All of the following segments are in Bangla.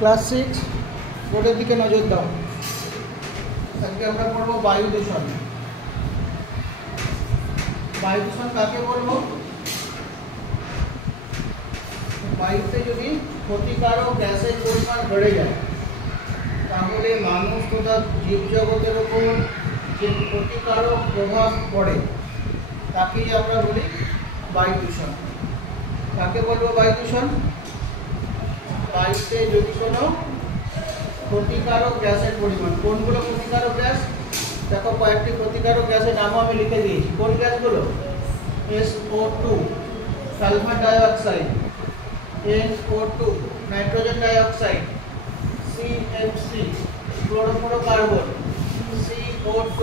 ক্লাস 6 বোর্ডের দিকে নজর দাও। আজকে আমরা পড়ব বায়ু দূষণ। বায়ু দূষণ কাকে বলবো? বায়ুতে যদি ক্ষতিকারক গ্যাসের পরিমাণ বেড়ে যায় তাহলে মানুষ তথা জীবজগতের উপর যে ক্ষতিকারক প্রভাব পড়ে তাকেই আমরা বলি বায়ু দূষণ। কাকে বলবো বায়ু দূষণ? বায়ুতে যদি কোনো ক্ষতিকারক গ্যাসের পরিমাণ, কোনগুলো ক্ষতিকারক গ্যাস দেখো, কয়েকটি ক্ষতিকারক গ্যাসের নামও আমি লিখে দিয়েছি। কোন গ্যাসগুলো? SO2 sulphur dioxide, NO2 nitrogen dioxide, CFC chlorofluorocarbon, CO2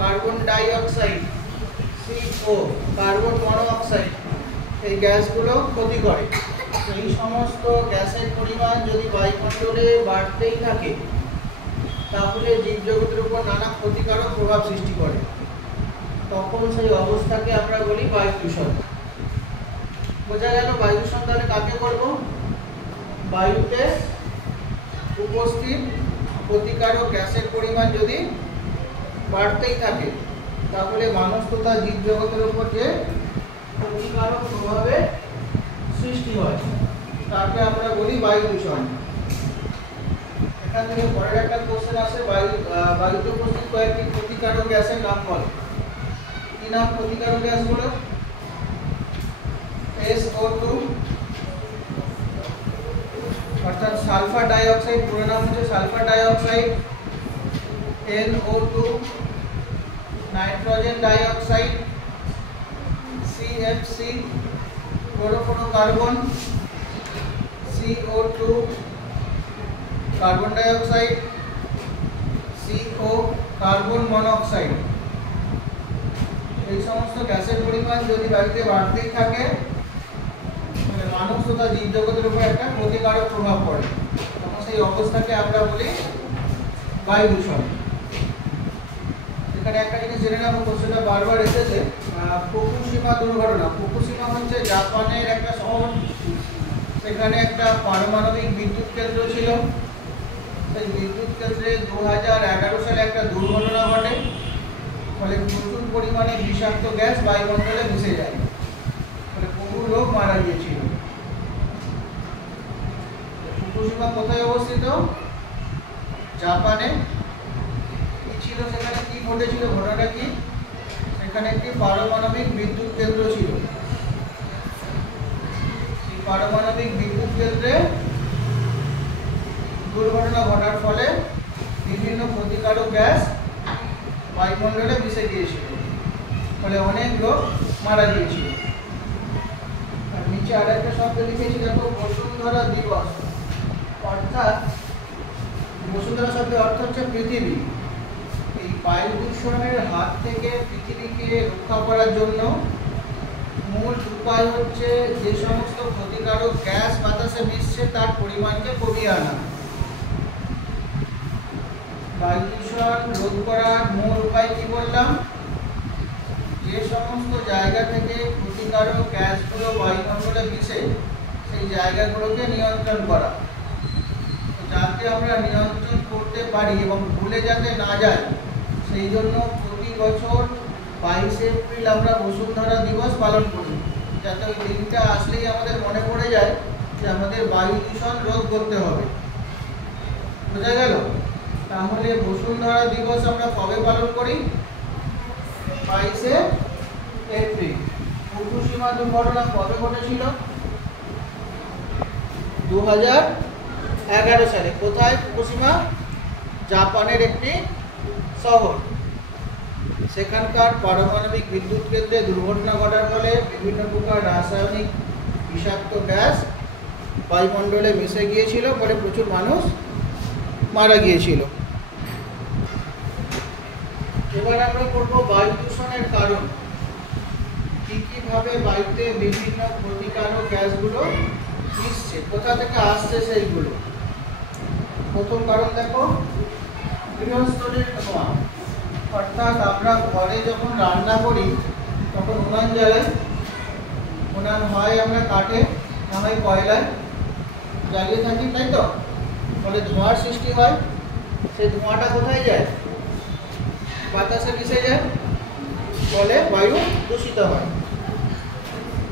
carbon dioxide, CO carbon monoxide. এই গ্যাসগুলো ক্ষতি করে। এই সমস্ত গ্যাসের পরিমাণ যদি বায়ুমণ্ডলে বাড়তেই থাকে তাহলে জীবজগতের উপর নানা ক্ষতিকারক প্রভাব সৃষ্টি করে। তখন সেই অবস্থাকে আমরা বলি বায়ু দূষণ। বোঝা গেল বায়ু দূষণ তাহলে কাকে বলবো? বায়ুতে উপস্থিত ক্ষতিকারক গ্যাসের পরিমাণ যদি বাড়তেই থাকে তাহলে মানুষ তথা জীবজগতের উপর যে ক্ষতিকারক প্রভাবের সৃষ্টি হয় তাকে আমরা বলি বায়ু দূষণ। এখান থেকে পরের একটা কোশ্চেন আছে, বায়ুতে উপস্থিত কয়েকটি ক্ষতিকারক গ্যাসের নাম বলো। কি নাম ক্ষতিকারক গ্যাসগুলো? SO2 অর্থাৎ সালফার ডাইঅক্সাইড, পুরো নাম হচ্ছে sulphur dioxide, NO2 nitrogen dioxide, CFC chlorofluorocarbon, CO2 carbon dioxide, CO carbon monoxide. এই সমস্ত গ্যাসের পরিমাণ যদি বায়ুতে বাড়তেই থাকে তাহলে মানুষ তথা জীবজগতের উপর একটা ক্ষতিকারক প্রভাব পড়ে। তখন সেই অবস্থাকে আমরা বলি বায়ু দূষণ। এখানে একটা জিনিস জেনে নেবো, কোশ্চেনটা বারবার এসেছে, ফুকুশিমা দুর্ঘটনা। ফুকুশিমা হচ্ছে জাপানের একটা শহর, সেখানে একটা পারমাণবিক বিদ্যুৎ কেন্দ্র ছিল। সেই বিদ্যুৎ কেন্দ্রে 2011 সালে একটা দুর্ঘটনা ঘটে, ফলে প্রচুর পরিমাণে বিষাক্ত গ্যাস বায়ুমণ্ডলে মিশে যায়, ফলে বহু লোক মারা গিয়েছিল। ফুকুশিমা কোথায় অবস্থিত? জাপানে। কি ছিল সেখানে, কি ঘটেছিল, ঘটনাটা কি? সেখানে একটি পারমাণবিক বিদ্যুৎ কেন্দ্র ছিল। এই পারমাণবিক বিদ্যুৎ কেন্দ্রে দুর্ঘটনা ঘটার ফলে বিভিন্ন ক্ষতিকারক গ্যাস বায়ুমণ্ডলে মিশে গিয়েছিল, ফলে অনেক লোক মারা গিয়েছিল। আর নিচে আরেকটা শব্দ লিখেছি দেখো, বসুন্ধরা দিবস। অর্থাৎ বসুন্ধরা শব্দের অর্থ হচ্ছে পৃথিবী। এই বায়ু দূষণের হাত থেকে পৃথিবীকে রক্ষা করার জন্য মূল উপায় হচ্ছে যে সমস্ত ক্ষতিকারক গ্যাস বাতাসে মিশছে তার পরিমাণকে কমিয়ে আনা। বায়ু দূষণ রোধ করার মূল উপায় কি বললাম? যে সমস্ত জায়গা থেকে ক্ষতিকারক গ্যাসগুলো বায়ুমণ্ডলে মিশে সেই জায়গাগুলোকে নিয়ন্ত্রণ করা। যাতে আমরা নিয়ন্ত্রণ করতে পারি এবং ভুলে যাতে না যায় সেই জন্য প্রতি বছর 22 এপ্রিল আমরা বসুন্ধরা দিবস পালন করি, যাতে ওই দিনটা আসলেই আমাদের মনে পড়ে যায় যে আমাদের বায়ু দূষণ রোধ করতে হবে। বোঝা গেল? তাহলে বসুন্ধরা দিবস আমরা কবে পালন করি? 22 এপ্রিল। ফুকুশিমা দুর্ঘটনা কবে ঘটেছিল? 2011 সালে। কোথায় ফুকুশিমা? জাপানের একটি শহর। সেখানকার পারমাণবিক বিদ্যুৎ কেন্দ্রে দুর্ঘটনা ঘটার ফলে বিভিন্ন প্রকার রাসায়নিক বিষাক্ত গ্যাস বায়ুমণ্ডলে মিশে গিয়েছিল, ফলে প্রচুর মানুষ মারা গিয়েছিল। এবার আমরা করব বায়ু দূষণের কারণ। কি কিভাবে বায়ুতে বিভিন্ন ক্ষতিকারক গ্যাসগুলো মিশছে, কোথা থেকে আসছে সেইগুলো। প্রথম কারণ দেখো, গৃহস্থলীর ধোঁয়া। অর্থাৎ আমরা ঘরে যখন রান্না করি তখন উনান জ্বালাই। উনান হয় আমরা কাঠে না হয় কয়লায় জ্বালিয়ে থাকি, তাই তো? ফলে ধোঁয়ার সৃষ্টি হয়। সেই ধোঁয়াটা কোথায় যায়? বাতাসে মিশে যায়, ফলে বায়ু দূষিত হয়।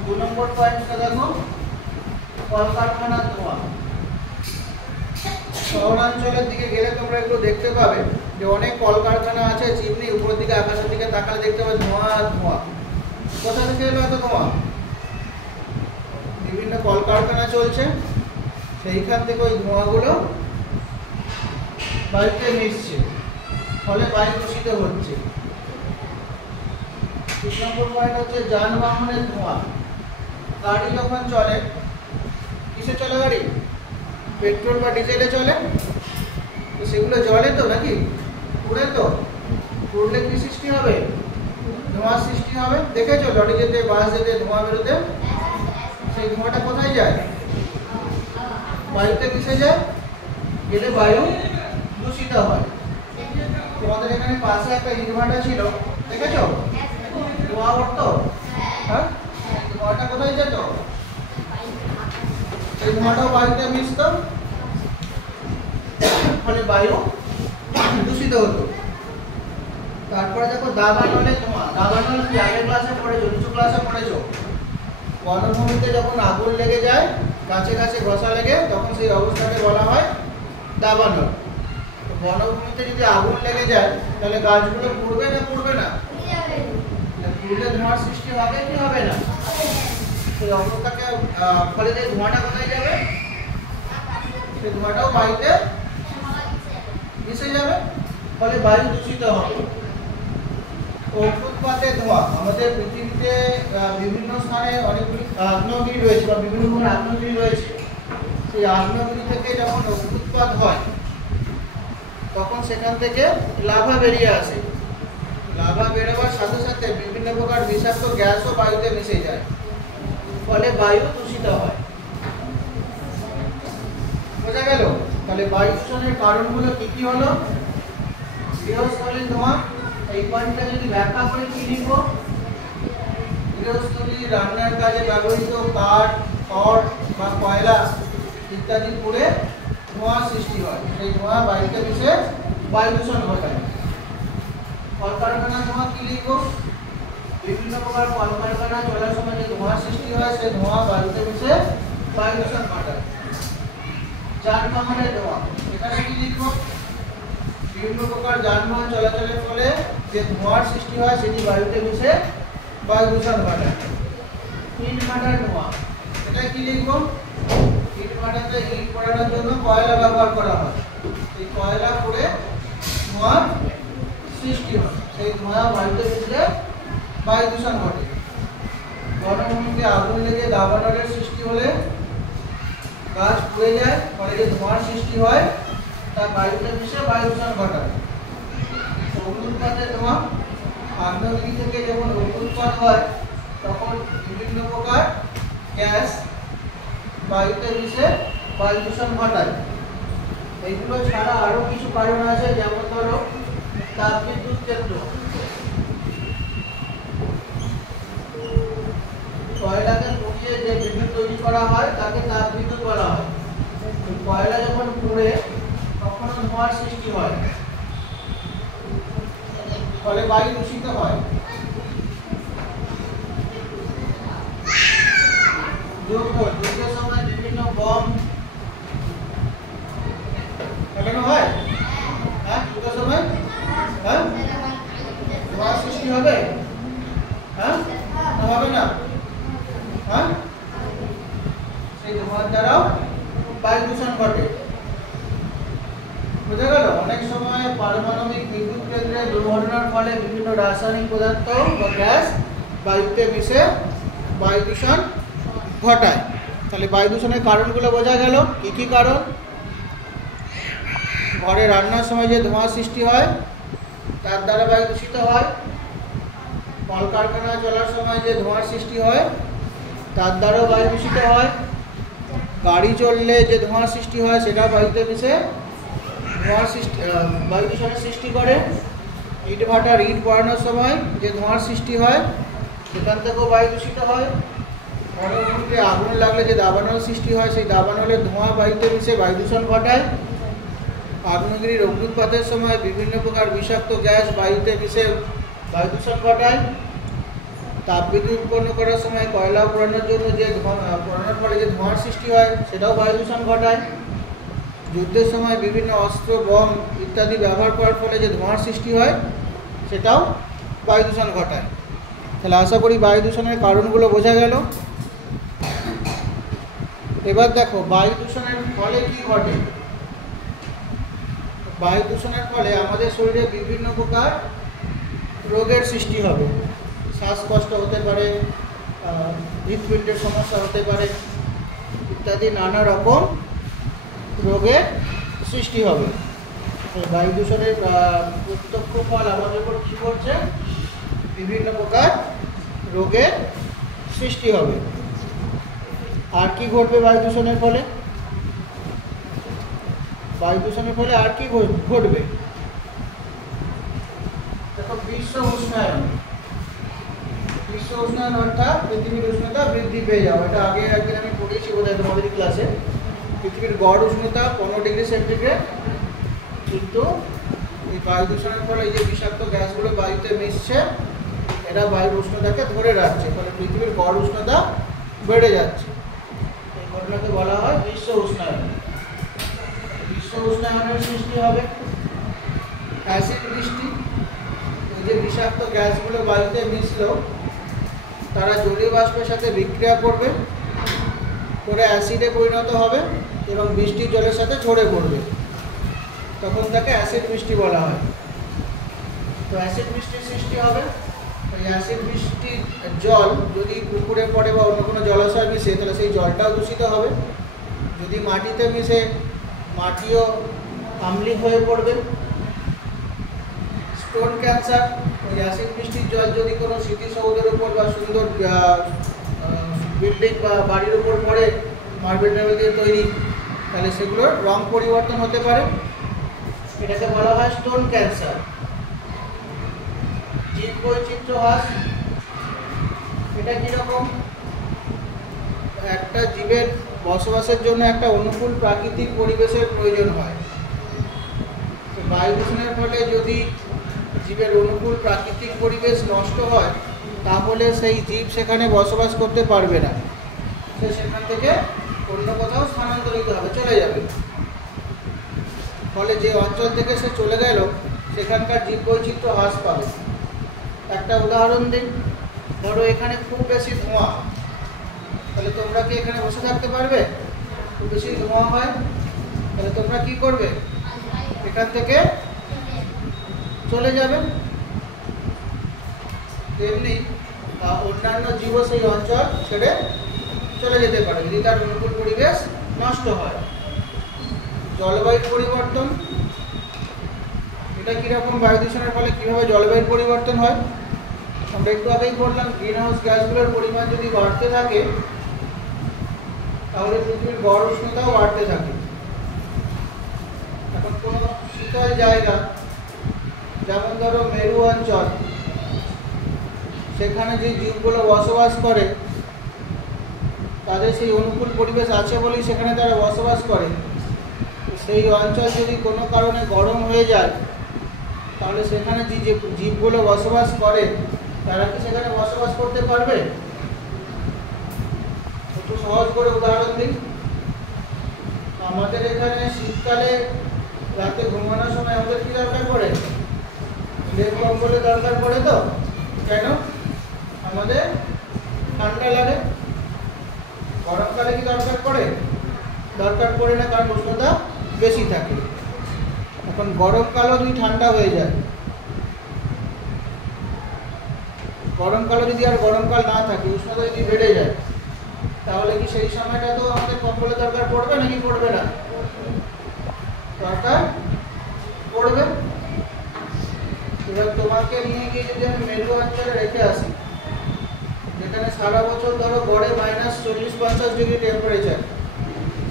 2 নম্বর পয়েন্টটা দেখো, কলকারখানার ধোঁয়া। শহরাঞ্চলের দিকে গেলে তোমরা একটু দেখতে পাবে যে অনেক কলকারখানা আছে, চিমনি উপরের দিকে আকাশের দিকে তাকালে দেখতে পাবে ধোঁয়া আর ধোঁয়া। কোথা থেকে এলো এত ধোঁয়া? বিভিন্ন কলকারখানা চলছে, সেইখান থেকে ওই ধোঁয়াগুলো বায়ুতে মিশছে, ফলে বায়ু দূষিত হচ্ছে। 3 নম্বর পয়েন্ট হচ্ছে যানবাহনের ধোঁয়া। গাড়ি যখন চলে, কিসে চলে গাড়ি? পেট্রোল বা ডিজেলে চলে। তো সেগুলো জ্বলে তো নাকি? পুড়ে তো। পুড়লে কি সৃষ্টি হবে? ধোঁয়ার সৃষ্টি হবে। দেখেছো লরি যেতে, বাস যেতে ধোঁয়া বেরোতে? সেই ধোঁয়াটা কোথায় যায়? বায়ুতে মিশে যায়, গেলে বায়ু দূষিত হয়। তোমাদের এখানে পাশে একটা ইটভাটা ছিল, দেখেছো? ধোঁয়া উঠতো, হ্যাঁ? ধোঁয়াটা কোথায় যেত? এই ধোঁয়াটাও বায়ুতে মিশত, ফলে বায়ু দূষিত হতো। তারপরে দেখো দাবানলের ধোঁয়া। দাবানল কি আগের ক্লাসে পড়েছো, নিচু ক্লাসে পড়েছো? বনভূমিতে যখন আগুন লেগে যায়, গাছে গাছে ঘষা লেগে, তখন সেই অবস্থাকে বলা হয় দাবানল। বনভূমিতে যদি আগুন লেগে যায়, তাহলে গাছগুলো পুড়বে না পুড়বে না? পুড়লে ধোঁয়ার সৃষ্টি হবে কি হবে না? সেই অবস্থাকে ফলে যে ধোঁয়াটা কোথায় যাবে? সেই ধোঁয়াটাও বায়ুতে মিশে যাবে, ফলে বায়ু দূষিত হবে। অগ্নুৎপাতের ধোঁয়া। আমাদের পৃথিবীতে বিভিন্ন স্থানে অনেকগুলি আগ্নেয়গিরি রয়েছে বা বিভিন্ন ধরনের আগ্নেয়গিরি রয়েছে। সেই আগ্নেয়গিরি থেকে যখন অগ্নুৎপাত হয়, তখন সেখান থেকে লাভা বেরিয়ে আসে। লাভা বেরোবার সাথে সাথে বিভিন্ন প্রকার বিষাক্ত গ্যাসও বায়ুতে মিশে যায়, ফলে বায়ু দূষিত হয়। বোঝা গেল? তাহলে বায়ু দূষণের কারণগুলো কি কি হলো? গৃহস্থলীর ধোঁয়া। এই পয়েন্টটা যদি ব্যাখ্যা করে কি লিখবো? গৃহস্থলী রান্নার কাজে ব্যবহৃত কাঠ, খড় বা কয়লা ইত্যাদি পুড়ে ধোঁয়া সৃষ্টি হয়। সেই ধোঁয়া বায়ুতে মিশে বায়ু দূষণ ঘটায়। কলকারখানার ধোঁয়া কি লিখবো? বিভিন্ন প্রকার কলকারখানা চলার সময় যে ধোঁয়া সৃষ্টি হয়, সেই ধোঁয়া বায়ুতে মিশে বায়ু দূষণ ঘটায়। যানবাহনের ধোঁয়া। এখানে কি লিখবো? বিভিন্ন প্রকার যানবাহন চলাচলের ফলে যে ধোঁয়ার সৃষ্টি হয়, সেটি বায়ুতে মিশে বায়ু দূষণ ঘটায়। ইট ভাটার ধোঁয়া। এটা কি লিখবো? ইট ভাটাতে ইট পোড়ানোর জন্য কয়লা ব্যবহার করা হয়। এই কয়লা পুড়ে ধোঁয়ার সৃষ্টি হয়, সেই ধোঁয়া বায়ুতে মিশলে বায়ু দূষণ ঘটে। বনভূমিতে আগুন লেগে দাবানলের সৃষ্টি হলে গাছ পুড়ে যায়, ফলে যে ধোঁয়ার সৃষ্টি হয় তা বায়ুতে মিশে বায়ু দূষণ ঘটায়। অগ্নুৎপাতের ধোঁয়া। আগ্নেয়গিরি থেকে যখন অগ্নুৎপাত হয়, তখন বিভিন্ন প্রকার গ্যাস বায়ুতে মিশে বায়ু দূষণ ঘটায়। এইগুলো ছাড়া আরো কিছু কারণ আছে, যেমন ধরো তাপবিদ্যুৎ কেন্দ্র। কয়লাকে পুড়িয়ে যে বিদ্যুৎ তৈরি করা হয়, তাকে তাপবিদ্যুৎ বলা হয়। কয়লা যখন পুড়ে, তখন ধোঁয়ার সৃষ্টি হয়, ফলে বায়ু দূষিত হয়। যুদ্ধের সময় বিভিন্ন বম ফাটানো হয়, হ্যাঁ? যুদ্ধের সময় হ্যাঁ ধোঁয়ার সৃষ্টি হবে, হ্যাঁ? হবে না? হ্যাঁ, সেই ধোঁয়ার দ্বারাও বায়ু দূষণ ঘটে। বোঝা গেল? অনেক সময় পারমাণবিক বিদ্যুৎ কেন্দ্রে দুর্ঘটনার ফলে বিভিন্ন রাসায়নিক পদার্থ বা গ্যাস বায়ুতে মিশে বায়ু দূষণ ঘটায়। তাহলে বায়ু দূষণের কারণগুলো বোঝা গেল। কি কি কারণ? ঘরে রান্নার সময় যে ধোঁয়া সৃষ্টি হয়, তার দ্বারা বায়ু দূষিত হয়। কলকারখানা চলার সময় যে ধোঁয়ার সৃষ্টি হয়, তার দ্বারাও বায়ু দূষিত হয়। গাড়ি চললে যে ধোঁয়ার সৃষ্টি হয়, সেটা বায়ুতে মিশে ধোঁয়ার সৃষ্টি বায়ু দূষণের সৃষ্টি করে। ইট ভাটার ইট পোড়ানোর সময় যে ধোঁয়ার সৃষ্টি হয়, সেখান থেকেও বায়ু দূষিত হয়। বনভূমিতে আগুন লাগলে যে দাবানল সৃষ্টি হয়, সেই দাবানলের ধোঁয়া বায়ুতে মিশে বায়ু দূষণ ঘটায়। আগ্নেয়গিরির অগ্নুৎপাতের সময় বিভিন্ন প্রকার বিষাক্ত গ্যাস বায়ুতে মিশে বায়ু দূষণ ঘটায়। তাপবিদ্যুৎ উৎপন্ন করার সময় কয়লা পোড়ানোর জন্য যে পোড়ানোর ফলে যে ধোঁয়ার সৃষ্টি হয় সেটাও বায়ু দূষণ ঘটায়। যুদ্ধের সময় বিভিন্ন অস্ত্র বম ইত্যাদি ব্যবহার করার ফলে যে ধোঁয়ার সৃষ্টি হয় সেটাও বায়ু দূষণ ঘটায়। তাহলে আশা করি বায়ু দূষণের কারণগুলো বোঝা গেল। এবার দেখো বায়ু দূষণের ফলে কি ঘটে। বায়ু দূষণের ফলে আমাদের শরীরে বিভিন্ন প্রকার রোগের সৃষ্টি হবে। শ্বাসকষ্ট হতে পারে, হৃৎপিণ্ডের সমস্যা হতে পারে ইত্যাদি নানা রকম রোগের সৃষ্টি হবে। বায়ু দূষণের প্রত্যক্ষ ফল আমাদের উপর কী করছে, বিভিন্ন প্রকার রোগের সৃষ্টি হবে। আর কি ঘটবে বায়ু দূষণের ফলে? বায়ু দূষণের ফলে আর কি ঘটবে? দেখো বিশ্ব উষ্ণায়ন। বিশ্ব উষ্ণায়ন অর্থাৎ পৃথিবীর উষ্ণতা বৃদ্ধি পেয়ে যাওয়া। এটা আগে একদিন আমি পড়িয়েছি বোধহয় তোমাদের ক্লাসে। পৃথিবীর গড় উষ্ণতা 15 ডিগ্রি সেন্টিগ্রেড, কিন্তু এই বায়ু দূষণের ফলে এই যে বিষাক্ত গ্যাসগুলো বায়ুতে মিশছে এরা বায়ুর উষ্ণতাকে ধরে রাখছে, ফলে পৃথিবীর গড় উষ্ণতা বেড়ে যাচ্ছে। এই ঘটনাকে বলা হয় বিশ্ব উষ্ণায়ন। বিশ্ব উষ্ণায়নের সৃষ্টি হবে অ্যাসিড বৃষ্টি। এই যে বিষাক্ত গ্যাসগুলো বায়ুতে মিশলো তারা জলীয় বাষ্পের সাথে বিক্রিয়া করবে, করে অ্যাসিডে পরিণত হবে এবং বৃষ্টির জলের সাথে ঝরে পড়বে, তখন তাকে অ্যাসিড বৃষ্টি বলা হয়। তো অ্যাসিড বৃষ্টির সৃষ্টি হবে। এই অ্যাসিড বৃষ্টির জল যদি পুকুরে পড়ে বা অন্য কোনো জলাশয় মিশে তাহলে সেই জলটাও দূষিত হবে। যদি মাটিতে মিশে মাটিও আম্লিক হয়ে পড়বে। স্টোন ক্যান্সার, ওই অ্যাসিড বৃষ্টির জল যদি কোনো স্মৃতিসৌধের উপর বা সুন্দর বিল্ডিং বা বাড়ির উপর পড়ে, মার্বেল দিয়ে তৈরি, তাহলে সেগুলোর রং পরিবর্তন হতে পারে। এটাকে বলা হয় স্টোন ক্যান্সার। জীব বৈচিত্র্য হ্রাস, এটা কীরকম? একটা জীবের বসবাসের জন্য একটা অনুকূল প্রাকৃতিক পরিবেশের প্রয়োজন হয়। তো বায়ু দূষণের ফলে যদি জীবের অনুকূল প্রাকৃতিক পরিবেশ নষ্ট হয় তাহলে সেই জীব সেখানে বসবাস করতে পারবে না, সে সেখান থেকে অন্য কোথাও স্থানান্তরিত হবে, চলে যাবে। ফলে যে অঞ্চল থেকে সে চলে গেল সেখানকার জীববৈচিত্র্য হ্রাস পাবে। একটা উদাহরণ দিই, ধরো এখানে খুব বেশি ধোঁয়া, তাহলে তোমরা কি এখানে বসে থাকতে পারবে? খুব বেশি ধোঁয়া হয়, তাহলে তোমরা কি করবে? এখান থেকে চলে যাবে। তেমনি অন্যান্য জীবও সেই অঞ্চল ছেড়ে চলে যেতে পারে যদি তার অনুকূল পরিবেশ নষ্ট হয়। জলবায়ুর পরিবর্তন, এটা কীরকম? বায়ু দূষণের ফলে কীভাবে জলবায়ুর পরিবর্তন হয় আমরা একটু আগেই বললাম। গ্রিন হাউস গ্যাসগুলোর পরিমাণ যদি বাড়তে থাকে তাহলে পৃথিবীর গড় উষ্ণতাও বাড়তে থাকে। এখন কোনো শীতল জায়গা, যেমন ধরো মেরু অঞ্চল, সেখানে যে জীবগুলো বসবাস করে তাদের সেই অনুকূল পরিবেশ আছে বলেই সেখানে তারা বসবাস করে। সেই অঞ্চল যদি কোনো কারণে গরম হয়ে যায় তাহলে সেখানে যে জীবগুলো বসবাস করে তারা কি সেখানে বসবাস করতে পারবে? একটু সহজ করে উদাহরণ দিই। আমাদের এখানে শীতকালে রাতে ঘুমানোর সময় আমাদের কি দরকার পড়ে? লেপ কম্বলের দরকার পড়ে। তো কেন? আমাদের ঠান্ডা লাগে। গরমকালে কি দরকার পড়ে? দরকার পড়ে না, কারণ উষ্ণতা বেশি থাকে। এখন গরমকালও যদি ঠান্ডা হয়ে যায়, গরমকালে যদি আর গরমকাল না থাকে, উষ্ণতা যদি বেড়ে যায়, তাহলে কি সেই সময়টা তো আমাদের কম্বলের দরকার পড়বে নাকি পড়বে না? দরকার পড়বে। এবার তোমাকে নিয়ে গিয়ে যদি আমি মেরু অঞ্চলে রেখে আসি, যেখানে সারা বছর ধরো গড়ে -40-50 ডিগ্রি টেম্পারেচার,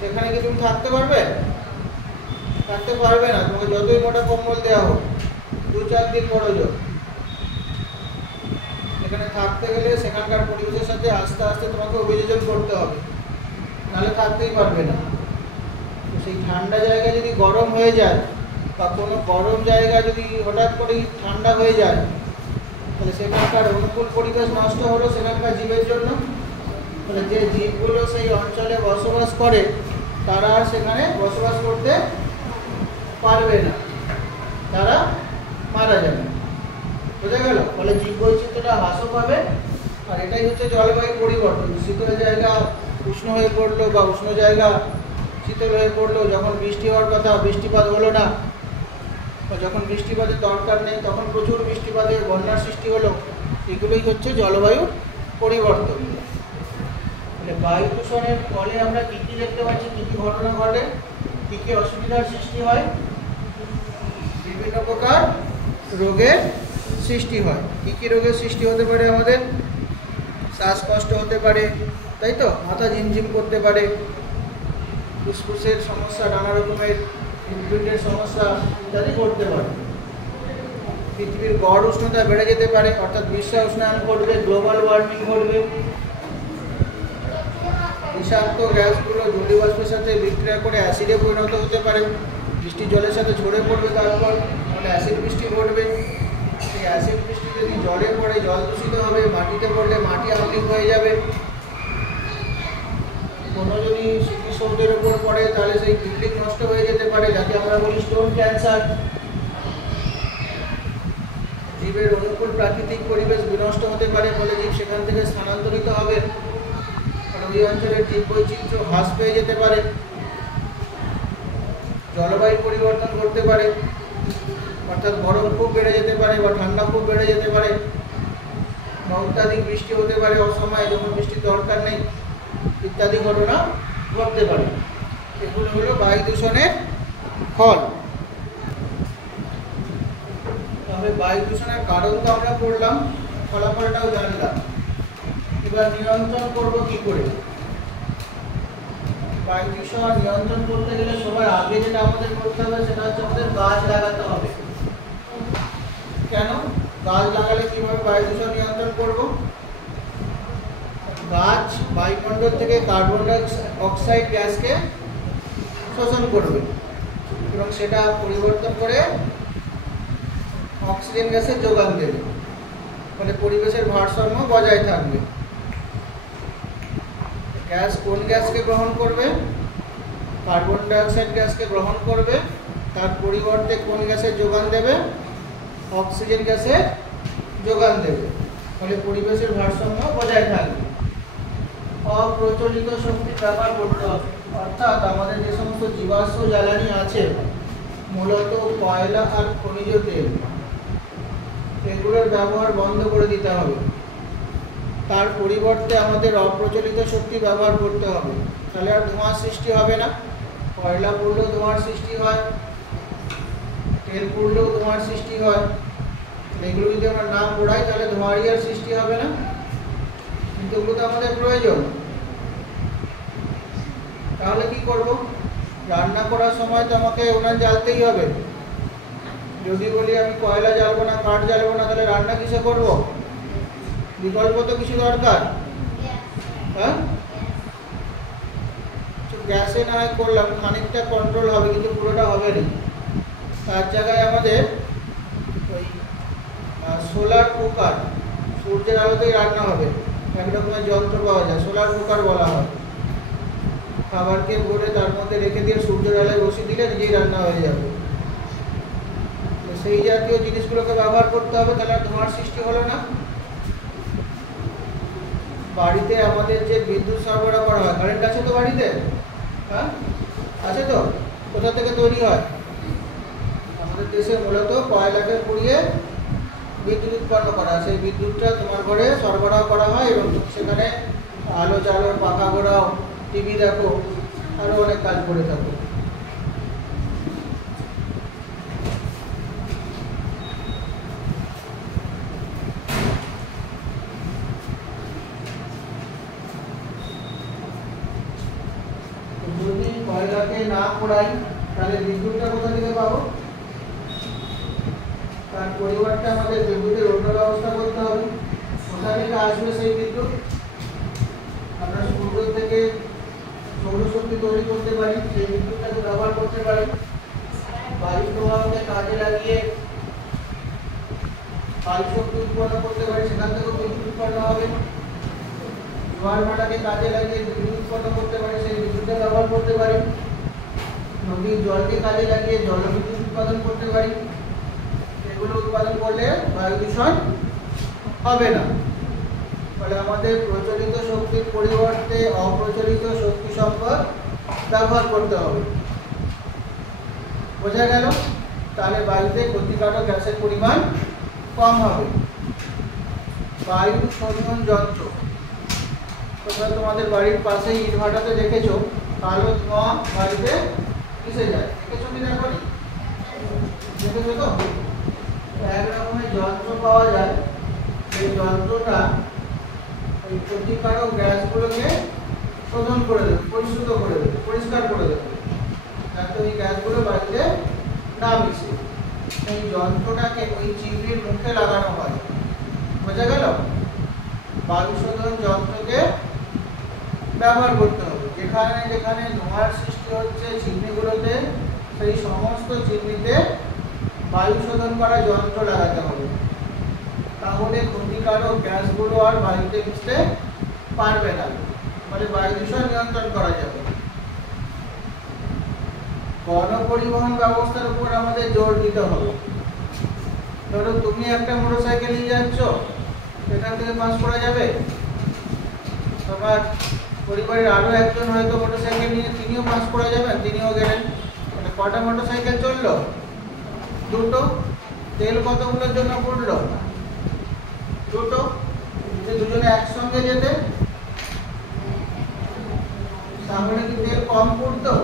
সেখানে কি তুমি থাকতে পারবে? থাকতে পারবে না। তোমাকে যতই মোটা কম্বল দেওয়া হোক, 2-4 দিন প্রয়োজন। এখানে থাকতে গেলে সেখানকার পরিবেশের সাথে আস্তে আস্তে তোমাকে অভিযোজন করতে হবে, নাহলে থাকতেই পারবে না। তো সেই ঠান্ডা জায়গায় যদি গরম হয়ে যায় বা কোনো গরম জায়গা যদি হঠাৎ করেই ঠান্ডা হয়ে যায়, তাহলে সেখানকার অনুকূল পরিবেশ নষ্ট হলো সেখানকার জীবের জন্য। তাহলে যে জীবগুলো সেই অঞ্চলে বসবাস করে তারা আর সেখানে বসবাস করতে পারবে না, তারা মারা যাবে। বোঝা গেল? ফলে জীববৈচিত্র্যটা হ্রাস পাবে। আর এটাই হচ্ছে জলবায়ু পরিবর্তন। শীতল জায়গা উষ্ণ হয়ে পড়লো বা উষ্ণ জায়গা শীতল হয়ে পড়লো, যখন বৃষ্টি হওয়ার কথা বৃষ্টিপাত হলো না, বা যখন বৃষ্টিপাতের দরকার নেই তখন প্রচুর বৃষ্টিপাতে বন্যার সৃষ্টি হলো। এগুলোই হচ্ছে জলবায়ুর পরিবর্তন। তাহলে বায়ু দূষণের ফলে আমরা কী কী দেখতে পাচ্ছি, কী কী ঘটনা ঘটে, কী কী অসুবিধার সৃষ্টি হয়? বিভিন্ন প্রকার রোগের সৃষ্টি হয়। কী কী রোগের সৃষ্টি হতে পারে? আমাদের শ্বাসকষ্ট হতে পারে, তাই তো, মাথা ঝিমঝিম করতে পারে, ফুসফুসের সমস্যা, নানা রকমের হৃদপিণ্ডের সমস্যা ইত্যাদি ঘটতে পারে। পৃথিবীর গড় উষ্ণতা বেড়ে যেতে পারে, অর্থাৎ বিশ্ব উষ্ণায়ন ঘটবে, গ্লোবাল ওয়ার্মিং ঘটবে। বিষাক্ত গ্যাসগুলো জলীয় বাষ্পের সাথে বিক্রিয়া করে অ্যাসিডে পরিণত হতে পারে, বৃষ্টির জলের সাথে ঝরে পড়বে, তারপর মানে অ্যাসিড বৃষ্টি ঘটবে। সেই অ্যাসিড বৃষ্টি যদি জলে পড়ে জল দূষিত হবে, মাটিতে পড়লে মাটি আম্লিক হয়ে যাবে। কোনো যদি স্মৃতিসৌধের উপর পড়ে তাহলে সেই বিল্ডিং নষ্ট হয়ে যেতে পারে, যাকে আমরা বলি স্টোন ক্যান্সার। জীবের অনুকূল প্রাকৃতিক পরিবেশ বিনষ্ট হতে পারে, ফলে জীব সেখান থেকে স্থানান্তরিত হবে, কারণ ওই অঞ্চলের জীববৈচিত্র্য হ্রাস পেয়ে যেতে পারে। জলবায়ু পরিবর্তন করতে পারে, অর্থাৎ গরম খুব বেড়ে যেতে পারে বা ঠান্ডা খুব বেড়ে যেতে পারে, বা অত্যাধিক বৃষ্টি হতে পারে অসময়ে যখন বৃষ্টির দরকার নেই, ইত্যাদি ঘটনা ঘটতে পারে। এগুলো হলো বায়ু দূষণের ফল। তবে বায়ু দূষণের কারণ তো আমরা পড়লাম, ফলাফলটাও জানলাম। এবার নিয়ন্ত্রণ করব কি করে? বায়ু দূষণ নিয়ন্ত্রণ করতে গেলে সবার আগে যেটা আমাদের করতে হবে সেটা হচ্ছে আমাদের গাছ লাগাতে হবে। কেন? গাছ লাগালে কিভাবে বায়ু দূষণ নিয়ন্ত্রণ করব? গাছ বায়ুমণ্ডল থেকে কার্বন ডাই অক্সাইড গ্যাসকে শোষণ করবে এবং সেটা পরিবর্তন করে অক্সিজেন গ্যাসের যোগান দেবে, ফলে পরিবেশের ভারসাম্য বজায় থাকবে। গ্যাস কোন গ্যাসকে গ্রহণ করবে? কার্বন ডাই অক্সাইড গ্যাসকে গ্রহণ করবে, তার পরিবর্তে কোন গ্যাসের যোগান দেবে? অক্সিজেন গ্যাসের যোগান দেবে, ফলে পরিবেশের ভারসাম্য বজায় থাকবে। অপ্রচলিত শক্তি ব্যবহার করতে হবে, অর্থাৎ আমাদের যে সমস্ত জীবাশ্ম জ্বালানি আছে, মূলত কয়লা আর খনিজ তেল, এগুলোর ব্যবহার বন্ধ করে দিতে হবে। তার পরিবর্তে আমাদের অপ্রচলিত শক্তি ব্যবহার করতে হবে, তাহলে আর ধোঁয়ার সৃষ্টি হবে না। কয়লা পুড়লেও ধোঁয়ার সৃষ্টি হয়, তেল পুড়লেও ধোঁয়ার সৃষ্টি হয়, এগুলো যদি আমরা না পোড়াই তাহলে ধোঁয়ারই আর সৃষ্টি হবে না। কিন্তু এগুলো তো আমাদের প্রয়োজন। তাহলে কি করব? রান্না করার সময় তো আমাকে উনান জ্বালতেই হবে। যদি বলি আমি কয়লা জ্বালবো না, কাঠ জ্বালবো না, তাহলে রান্না কিসে করব? বিকল্প তো কিছু দরকার। হ্যাঁ, গ্যাসে না হয় করলাম, খানিকটা কন্ট্রোল হবে কিন্তু পুরোটা হবে না। তার জায়গায় আমাদের ওই সোলার কুকার, সূর্যের আলোতেই রান্না হবে, এক রকমের যন্ত্র পাওয়া যায়, সোলার কুকার বলা হয়। খাবারকে ভরে তার মধ্যে রেখে দিয়ে সূর্যের আলোয় বসিয়ে দিলে নিজেই রান্না হয়ে যাবে। সেই জাতীয় জিনিসগুলোকে ব্যবহার করতে হবে, তাহলে আর ধোঁয়ার সৃষ্টি হলো না। বাড়িতে আমাদের যে বিদ্যুৎ সরবরাহ করা হয়, কারেন্ট আছে তো বাড়িতে? হ্যাঁ, আছে তো। কোথা থেকে তৈরি হয়? আমাদের দেশে মূলত কয়লাকে পুড়িয়ে বিদ্যুৎ উৎপন্ন করা, সেই বিদ্যুৎটা তোমার ঘরে সরবরাহ করা হয় এবং সেখানে আলো জ্বালো, পাখা ঘোরাও, টিভি দেখো, আরও অনেক কাজ করে থাকো। যদি কয়লাকে না পোড়াই তাহলে বিদ্যুৎটা কোথা থেকে পাবো? তার পরিবর্তে আমাদের বিদ্যুতের অন্য ব্যবস্থা করতে হবে। কোথা থেকে আসবে সেই বিদ্যুৎ? আমরা সূর্য থেকে সৌরশক্তি তৈরি করতে পারি, সেই বিদ্যুৎটাকে ব্যবহার করতে পারি। বায়ু প্রবাহকে কাজে লাগিয়ে বায়ু শক্তি উৎপন্ন করতে পারি, সেখান থেকে বিদ্যুৎ উৎপন্ন হবে। জোয়ার ভাটাকে কাজে লাগিয়ে বিদ্যুৎ উৎপন্ন করতে পারি, সেই বিদ্যুৎটা ব্যবহার করতে পারি। নদীর জলকে কাজে লাগিয়ে জলবিদ্যুৎ উৎপাদন করতে পারি। এগুলো উৎপাদন করলে বায়ু দূষণ হবে না। ফলে আমাদের প্রচলিত শক্তির পরিবর্তে অপ্রচলিত শক্তি সম্পদ ব্যবহার করতে হবে। বোঝা গেল? তাহলে বায়ুতে ক্ষতিকারক গ্যাসের পরিমাণ কম হবে। বায়ু শোধন যন্ত্র, তোমরা তোমাদের বাড়ির পাশে ইটভাটাতে দেখেছো কালো ধোঁয়া বাড়িতে মিশে যায়, দেখেছো কি দেখো? দেখেছো তো? এক রকমের যন্ত্র পাওয়া যায়, সেই যন্ত্রটা এই ক্ষতিকারক গ্যাসগুলোকে শোধন করে দেবে, পরিশুদ্ধ করে দেবে, পরিষ্কার করে দেবে, যাতে ওই গ্যাসগুলো বাড়িতে না মিশে। সেই যন্ত্রটাকে ওই চিমনির মুখে লাগানো হয়। বোঝা গেল? বায়ু শোধন যন্ত্রকে ব্যবহার করতে হবে। যেখানে যেখানে ধোঁয়ার সৃষ্টি হচ্ছে চিমনিগুলোতে, সেই সমস্ত চিমনিতে বায়ু শোধন করা যন্ত্র লাগাতে হবে। তাহলে ক্ষতিকারক গ্যাসগুলো আর বায়ুতে মিশতে পারবে না, ফলে বায়ু দূষণ নিয়ন্ত্রণ করা যাবে। গণপরিবহন ব্যবস্থার উপর আমাদের জোর দিতে হবে। ধরো তুমি একটা মোটরসাইকেল নিয়ে যাচ্ছ, এখান থেকে পাস করা যাবে। তোমার পরিবারের আরো একজন হয়তো মোটরসাইকেল নিয়ে তিনিও পাস করা যাবেন, তিনিও গেলেন। মানে কটা মোটরসাইকেল চললো? দুটো। তেল কতগুলোর জন্য পড়লো? দুটো। দুজনে একসঙ্গে যেতে তাহলে কি তেল কম পড়তো?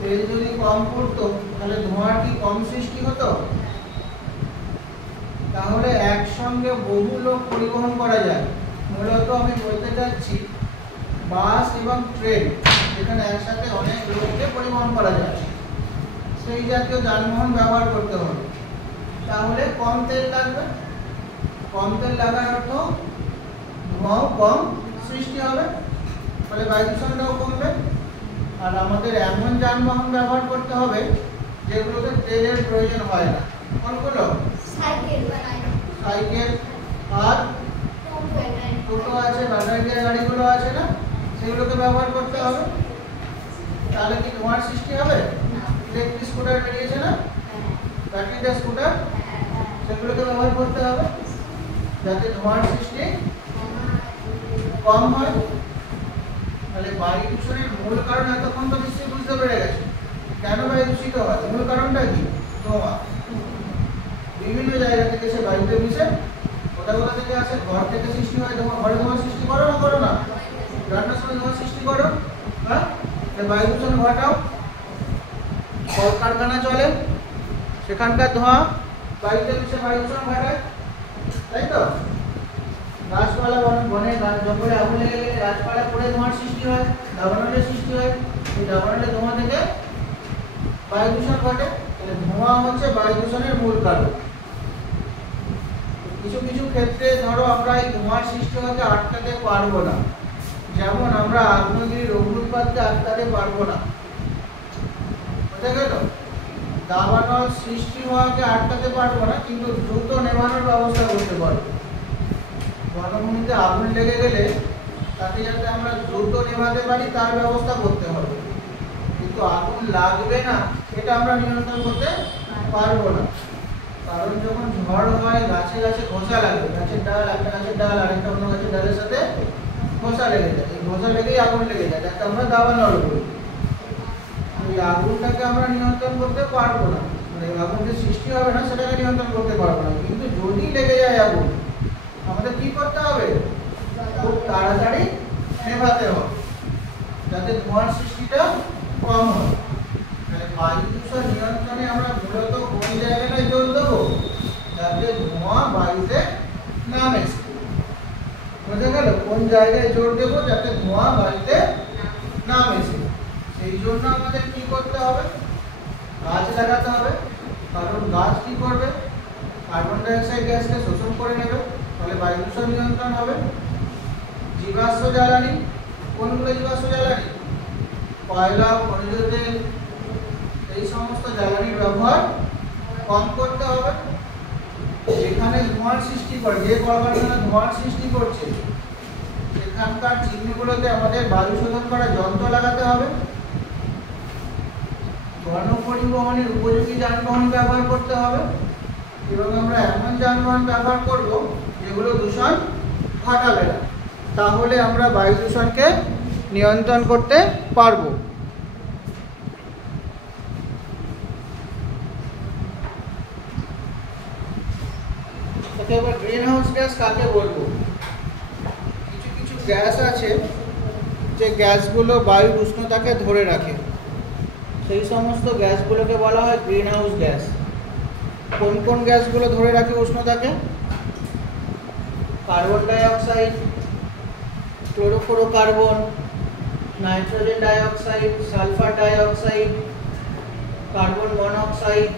তেল যদি কম পড়তো তাহলে ধোঁয়ার কি কম সৃষ্টি হতো? তাহলে একসঙ্গে বহু লোক পরিবহন করা যায়। মূলত আমি বলতে চাচ্ছি বাস এবং ট্রেন, যেখানে একসাথে অনেক লোককে পরিবহন করা যায়, সেই জাতীয় যানবাহন ব্যবহার করতে হবে। তাহলে কম তেল লাগবে। কম তেল লাগার অর্থ ধোঁয়াও কম সৃষ্টি হবে, ফলে বায়ু দূষণটাও কমবে। আর আমাদের এমন যানবাহন ব্যবহার করতে হবে যেগুলোতে তেলের প্রয়োজন হয় না। কোনগুলো? সাইকেল আর টোটো আছে, ব্যাটারি গাড়িগুলো আছে না, সেগুলোকে ব্যবহার করতে হবে। তাহলে কি ধোঁয়ার সৃষ্টি হবে? ইলেকট্রিক স্কুটার বেরিয়েছে না, ব্যাটারি স্কুটার, সেগুলোকে ব্যবহার করতে হবে যাতে ধোঁয়ার সৃষ্টি কম হয়। তাহলে বায়ু দূষণের মূল কারণ এতক্ষণ তো নিশ্চয়ই বুঝতে পেরে গেছে কেন বায়ু দূষিত হয়। মূল কারণটা কি? ধোঁয়া। বিভিন্ন জায়গা থেকে সে বায়ুতে মিশে, কোথা থেকে আসে? ঘর থেকে সৃষ্টি হয় ধোঁয়া। ঘরে ধোঁয়া সৃষ্টি করো না করো না? রান্নার সময় ধোঁয়া সৃষ্টি করো, হ্যাঁ? বায়ু দূষণ ঘটাও। কলকারখানা চলে, সেখানকার ধোঁয়া বায়ুতে মিশে বায়ু দূষণ ঘটায়, তাই তো? গাছপালা বনে জঙ্গলে আগুন লেগে গেলে গাছপালা পড়ে ধোঁয়ার সৃষ্টি হয়, দাবানলের সৃষ্টি হয়। এই দাবানলের ধোঁয়া থেকে বায়ু দূষণ ঘটে। তাহলে ধোঁয়া হচ্ছে বায়ু দূষণের মূল কারণ। কিছু কিছু ক্ষেত্রে ধরো আমরা এই ধোঁয়ার সৃষ্টি হতে আটকাতে পারবো না, যেমন আমরা আগ্নেয়গিরির অগ্নুৎপাতকে আটকাতে পারবো না। বুঝা গেল? দাবানল সৃষ্টি হওয়াকে আটকাতে পারবো না, কিন্তু দ্রুত নেভানোর ব্যবস্থা করতে পারবো। বনভূমিতে আগুন লেগে গেলে তাকে যাতে আমরা দ্রুত নেভাতে পারি তার ব্যবস্থা করতে হবে, কিন্তু আগুন লাগবে না এটা আমরা নিয়ন্ত্রণ করতে পারবো না। কারণ যখন ঝড় হয় গাছে গাছে ঘষা লাগে, গাছের ডাল একটা গাছের ডাল আরেকটা অন্য গাছের ডালের সাথে ঘষা লেগে যায়, এই ঘষা লেগেই আগুন লেগে যায়, যাতে আমরা দাবানল করি। এই আগুনটাকে আমরা নিয়ন্ত্রণ করতে পারবো না, মানে আগুন যে সৃষ্টি হবে না সেটাকে নিয়ন্ত্রণ করতে পারবো না। কিন্তু যদি লেগে যায় আগুন, আমাদের কি করতে হবে? খুব তাড়াতাড়ি নেভাতে হবে, যাতে ধোঁয়ার সৃষ্টিটা কম হয়। তাহলে বায়ু দূষণ নিয়ন্ত্রণে আমরা মূলত কোন জায়গাটায় জোর দেবো? যাতে ধোঁয়া বায়ুতে না মেশে। বোঝা গেল? কোন জায়গায় জোর দেবো যাতে ধোঁয়া বায়ুতে না মেশে। সেই জন্য আমাদের কি করতে হবে? গাছ লাগাতে হবে। কারণ গাছ কি করবে? কার্বন ডাই অক্সাইড গ্যাসকে শোষণ করে নেবে, ফলে বায়ু দূষণ নিয়ন্ত্রণ হবে। জীবাশ্ম জ্বালানি, কোনগুলো জীবাশ্ম জ্বালানি? কয়লা, খনিজ তেল, এই সমস্ত জ্বালানির করে, যে কলকারখানা ধোঁয়ার সৃষ্টি করছে সেখানকার চিমনিগুলোতে আমাদের বায়ু শোধন করা যন্ত্র লাগাতে হবে। গণপরিবহনের উপযোগী যানবাহন ব্যবহার করতে হবে এবং আমরা এমন যানবাহন ব্যবহার করব যেগুলো দূষণ ঘটাবে না, তাহলে আমরা বায়ু দূষণকে নিয়ন্ত্রণ করতে পারবো। এবার গ্রিন হাউস গ্যাস কাকে বলবো? কিছু কিছু গ্যাস আছে যে গ্যাসগুলো বায়ুর উষ্ণতাকে ধরে রাখে, সেই সমস্ত গ্যাসগুলোকে বলা হয় গ্রিন হাউস গ্যাস। কোন কোন গ্যাসগুলো ধরে রাখে উষ্ণতাকে? Carbon die oxide, chlorofluorocarbon, nitrogen die oxide, sulphur die oxide, carbon monoxide,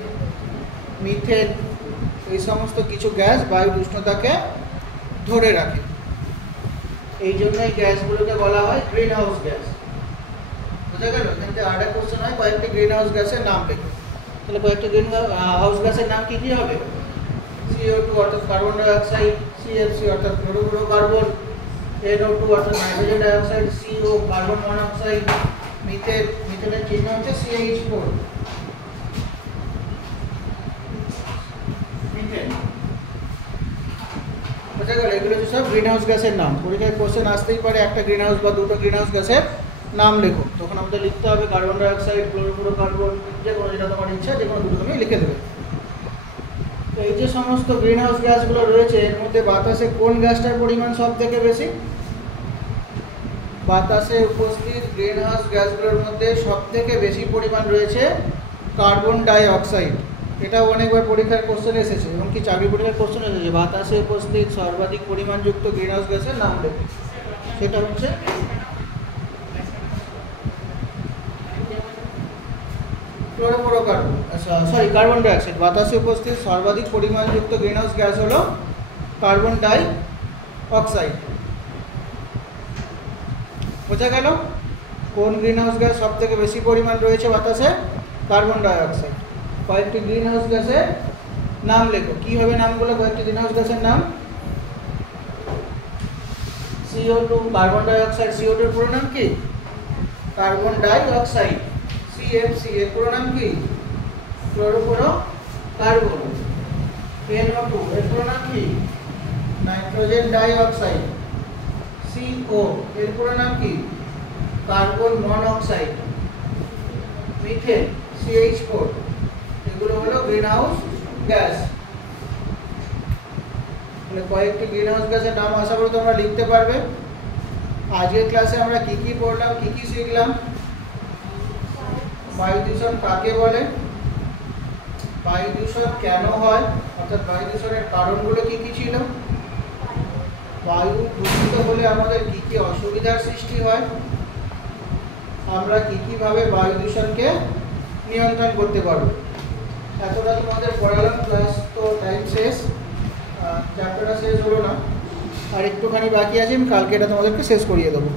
methane, এই সমস্ত কিছু গ্যাস বায়ুর উষ্ণতাকে ধরে রাখে। এই জন্য এই গ্যাসগুলোকে বলা হয় গ্রিন হাউস গ্যাস। বুঝা গেল? কিন্তু আরেকটা কোশ্চেন হয় কয়েকটি গ্রিন হাউস গ্যাসের নাম লেখো। তাহলে কয়েকটি গ্রিন হাউস গ্যাসের নাম কি কি হবে? CO2 অর্থাৎ কার্বন ডাই অক্সাইড, CFC অর্থাৎ ক্লোরোফ্লোরোকার্বন, NO2 অর্থাৎ nitrogen dioxide, CO carbon monoxide, methane, মিথেনের চিহ্ন হচ্ছে CH4। মিথেন। বুঝা গেল? এগুলো হচ্ছে সব গ্রিন হাউস গ্যাসের নাম। পরীক্ষায় কোশ্চেন আসতেই পারে একটা গ্রিন হাউস বা দুটো গ্রিন হাউস গ্যাসের নাম লেখো, তখন আমাদের লিখতে হবে কার্বন ডাই অক্সাইড, ক্লোরোফ্লোরোকার্বন, যে কোনো যেটা তোমার ইচ্ছা, যে কোনো দুটো তুমি লিখে দেবে। তো এই যে সমস্ত গ্রিন হাউস গ্যাসগুলো রয়েছে এর মধ্যে বাতাসে কোন গ্যাসটার পরিমাণ সব থেকে বেশি? বাতাসে উপস্থিত গ্রিন হাউস গ্যাসগুলোর মধ্যে সব থেকে বেশি পরিমাণ রয়েছে কার্বন ডাই অক্সাইড। এটাও অনেকবার পরীক্ষার কোশ্চেন এসেছে, এবং কি চাকরি পরীক্ষার কোশ্চেন এসেছে বাতাসে উপস্থিত সর্বাধিক পরিমাণযুক্ত গ্রিন হাউস গ্যাসের নাম লেখো। সেটা হচ্ছে ক্লোরোফ্লোরোকার্বন, কার্বন ডাই অক্সাইড। বাতাসে উপস্থিত সর্বাধিক পরিমাণযুক্ত গ্রিন হাউস গ্যাস হলো কার্বন ডাই অক্সাইড। বোঝা গেল? কোন গ্রিন হাউস গ্যাস সব থেকে বেশি পরিমাণ রয়েছে বাতাসে? Carbon die oxide. কয়েকটি গ্রিন হাউস গ্যাসের নাম লেখো। কি হবে নামগুলো? কয়েকটি গ্রিন হাউস গ্যাসের নাম। CO2 carbon die oxide, CO2 এর পুরো নাম কি? Carbon dioxide. CFC এর পুরো নাম কি? ক্লোরোফ্লোরোকার্বন। NO2 এর পুরো নাম কি? Nitrogen dioxide. CO এর পুরো নাম কি? Carbon monoxide. মিথেন CH4, এগুলো হলো গ্রিন হাউস গ্যাস। মানে কয়েকটি গ্রিন হাউস গ্যাসের নাম আশা করি তোমরা লিখতে পারবে। আজকের ক্লাসে আমরা কি কি পড়লাম, কি কি শিখলাম? বায়ু দূষণ কাকে বলে, বায়ু দূষণ কেন হয়, অর্থাৎ বায়ু দূষণের কারণগুলো কি কি ছিল, বায়ু দূষিত হলে আমাদের কি কি অসুবিধার সৃষ্টি হয়, আমরা কি কিভাবে বায়ু দূষণকে নিয়ন্ত্রণ করতে পারবো। এতটা তোমাদের পড়ালাম, ক্লাস তো টাইম শেষ, চ্যাপ্টারটা শেষ হলো না, আর একটুখানি বাকি আছে, আমি কালকে এটা তোমাদেরকে শেষ করিয়ে দেবো।